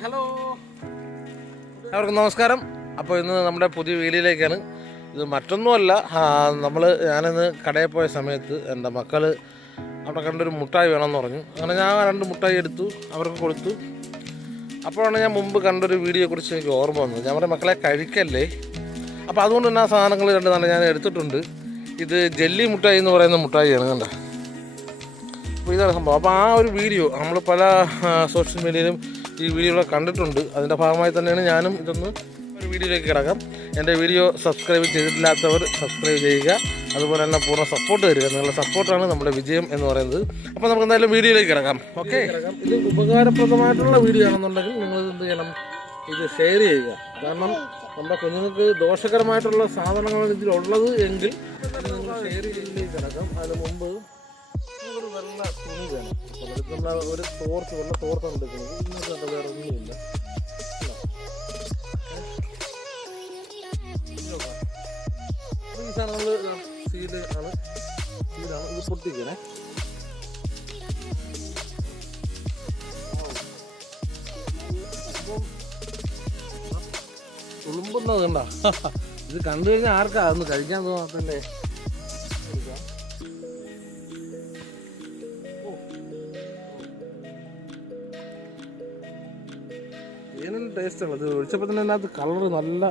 Hello എല്ലാവർക്കും നമസ്കാരം. അപ്പോൾ ഇന്ന് നമ്മുടെ പുതിയ വീഡിയോയിലേക്കാണ്. ഇത് മറ്റൊന്നുമല്ല നമ്മൾ ഞാനിന്ന് കടയിൽ പോയ സമയത്ത് എന്റെ മക്കൾ അവിടെ കണ്ടൊരു മുട്ടായി വേണമെന്ന് പറഞ്ഞു. അങ്ങനെ ഞാൻ രണ്ട് മുട്ടായി എടുത്തു അവർക്ക് കൊടുത്തു. അപ്പോഴാണ് ഞാൻ മുമ്പ് കണ്ടൊരു വീഡിയോയെക്കുറിച്ച് എനിക്ക് ഓർമ്മ വന്നത്. ഞാൻ പറഞ്ഞ മക്കളെ കഴിക്കല്ലേ? അപ്പോൾ അതുകൊണ്ട് തന്നെ ആ സാധനങ്ങൾ രണ്ട് നല്ല ഞാൻ എടുത്തിട്ടുണ്ട്. ഇത് ജെല്ലി മുട്ടായി എന്ന് പറയുന്ന മുട്ടായിയാണ് കണ്ടോ? അപ്പോൾ ഇതാണ് സംഭവം. അപ്പോൾ ആ ഒരു വീഡിയോ നമ്മൾ പല സോഷ്യൽ മീഡിയയിലും ഈ വീഡിയോകളെ കണ്ടിട്ടുണ്ട്. അതിന്റെ ഭാഗമായി തന്നെയാണ് ഞാനും ഇതൊന്ന് ഒരു വീഡിയോയിലേക്ക് കിടക്കാം. എന്റെ വീഡിയോ സബ്സ്ക്രൈബ് ചെയ്തിട്ടില്ലാത്തവർ സബ്സ്ക്രൈബ് ചെയ്യുക. അതുപോലെ തന്നെ പൂർണ സപ്പോർട്ട് തരിക. നിങ്ങളുടെ സപ്പോർട്ടാണ് നമ്മുടെ വിജയം എന്ന് പറയുന്നത്. അപ്പോൾ നമുക്ക് എന്തായാലും വീഡിയോയിലേക്ക് ഇറങ്ങാം ഓക്കെ ഇത് ഉപകാരപ്രദമായിട്ടുള്ള വീഡിയോ ആണെന്നുണ്ടെങ്കിൽ നിങ്ങൾ എന്ത് ചെയ്യണം? ഇത് ഷെയർ ചെയ്യുക. കാരണം നമ്മുടെ കുഞ്ഞുങ്ങൾക്ക് ദോഷകരമായിട്ടുള്ള സാധനങ്ങൾ ഇതിലുള്ളത് എങ്കിൽ ഷെയർ ചെയ്യുന്നതിൽ കിടക്കാം. അതിന് മുമ്പ് ഒരു വെള്ള തുണി വേണം. നമ്മൾ ഒരു തോർത്ത് വെള്ള തോർത്താണ് എടുക്കുന്നത്. ഇന്നത്തെ വേറെ ഒന്നുമില്ല. അപ്പോൾ സീഡ് ആണ്. ഇത് ഇത് കണ്ടു കഴിഞ്ഞാൽ ആർക്കാ? ഒന്ന് കഴിക്കാൻ തോന്നാത്തല്ലേ? ടേസ്റ്റ് ഉള്ളത്. ഒഴിച്ചപ്പോൾ തന്നെ അതിനകത്ത് കളർ നല്ല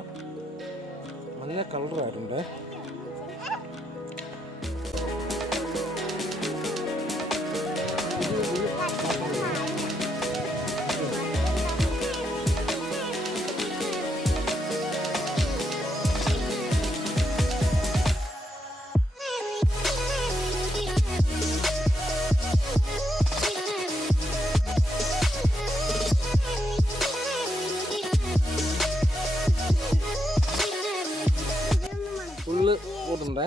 നല്ല കളറായിട്ടുണ്ട് ഫുള്ള്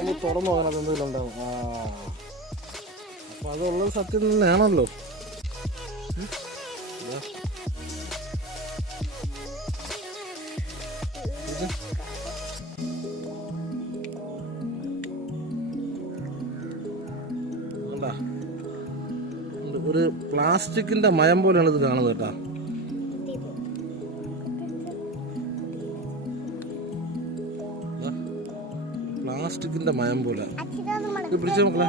ഇനി തുറന്നു പോകാനത് എന്തെങ്കിലും ഉണ്ടാവും അപ്പൊ അതുള്ളത് സത്യം തന്നെയാണല്ലോ. ഒരു പ്ലാസ്റ്റിക്കിന്റെ മയം പോലെയാണ് ഇത് കാണുന്നത് കേട്ടാ. പ്ലാസ്റ്റിക്കിന്റെ മയം പോലെ. ഇത് പിടിച്ച മക്കളെ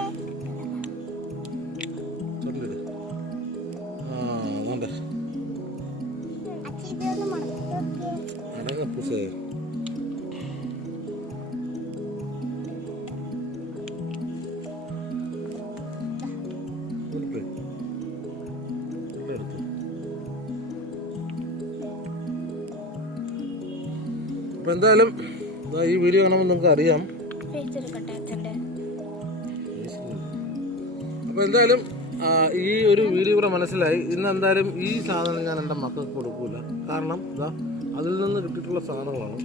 എന്തായാലും ഈ വീഡിയോ കാണുമ്പോൾ നമുക്ക് അറിയാം. അപ്പോൾ എന്തായാലും ഈ ഒരു വീഡിയോ കൂടെ മനസ്സിലായി. ഇന്ന് എന്തായാലും ഈ സാധനം ഞാൻ എന്റെ മക്കൾക്ക് കൊടുക്കൂല. കാരണം ഇതാ അതിൽ നിന്ന് കിട്ടിയിട്ടുള്ള സാധനങ്ങളാണ്.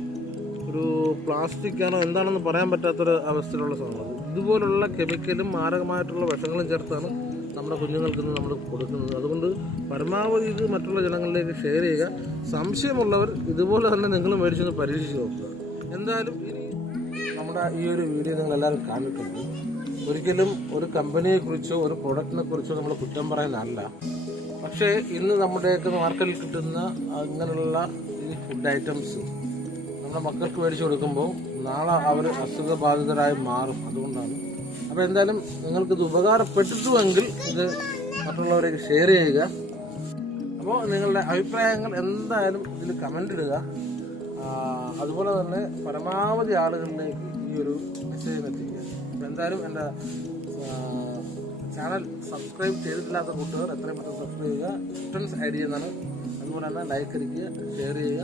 ഒരു പ്ലാസ്റ്റിക് ആണോ എന്താണെന്ന് പറയാൻ പറ്റാത്തൊരു അവസ്ഥയിലുള്ള സാധനം ഇതുപോലുള്ള കെമിക്കലും മാരകമായിട്ടുള്ള വിഷങ്ങളും ചേർത്താണ് നമ്മുടെ കുഞ്ഞുങ്ങൾക്ക് നമ്മൾ കൊടുക്കുന്നത്. അതുകൊണ്ട് പരമാവധി ഇത് മറ്റുള്ള ജനങ്ങളിലേക്ക് ഷെയർ ചെയ്യുക. സംശയമുള്ളവർ ഇതുപോലെ തന്നെ നിങ്ങൾ മേടിച്ചൊന്ന് പരീക്ഷിച്ച് നോക്കുക. എന്തായാലും ഇനി നമ്മുടെ ഈ ഒരു വീഡിയോ നിങ്ങൾ എല്ലാവരും കണ്ടിട്ടുണ്ട് ഒരിക്കലും ഒരു കമ്പനിയെ കുറിച്ചോ ഒരു പ്രൊഡക്റ്റിനെ കുറിച്ചോ നമ്മൾ കുറ്റം പറയാനല്ല പക്ഷേ ഇന്ന് നമ്മുടെയൊക്കെ മാർക്കറ്റിൽ കിട്ടുന്ന അങ്ങനെയുള്ള ഈ ഫുഡ് ഐറ്റംസ് നമ്മുടെ മക്കൾക്ക് മേടിച്ചു കൊടുക്കുമ്പോൾ നാളെ അവർ അസുഖബാധിതരായി മാറും. അതുകൊണ്ടാണ്. അപ്പോൾ എന്തായാലും നിങ്ങൾക്കിത് ഉപകാരപ്പെട്ടിട്ടുമെങ്കിൽ ഇത് മറ്റുള്ളവരേക്ക് ഷെയർ ചെയ്യുക. അപ്പോൾ നിങ്ങളുടെ അഭിപ്രായങ്ങൾ എന്തായാലും ഇതിൽ കമന്റ് ഇടുക. അതുപോലെ തന്നെ പരമാവധി ആളുകളിലേക്ക് ഈ ഒരു മെസ്സേജ് എത്തിക്കുക. എന്തായാലും എന്റെ ചാനൽ സബ്സ്ക്രൈബ് ചെയ്തിട്ടില്ലാത്ത കൂട്ടുകാർ എത്രയും പെട്ടെന്ന് സബ്സ്ക്രൈബ് ചെയ്യുക. ഫ്രണ്ട്സ് ആഡ് ചെയ്യുന്നതാണ്. അതുപോലെ തന്നെ ലൈക്ക് അടിക്കുക ഷെയർ ചെയ്യുക.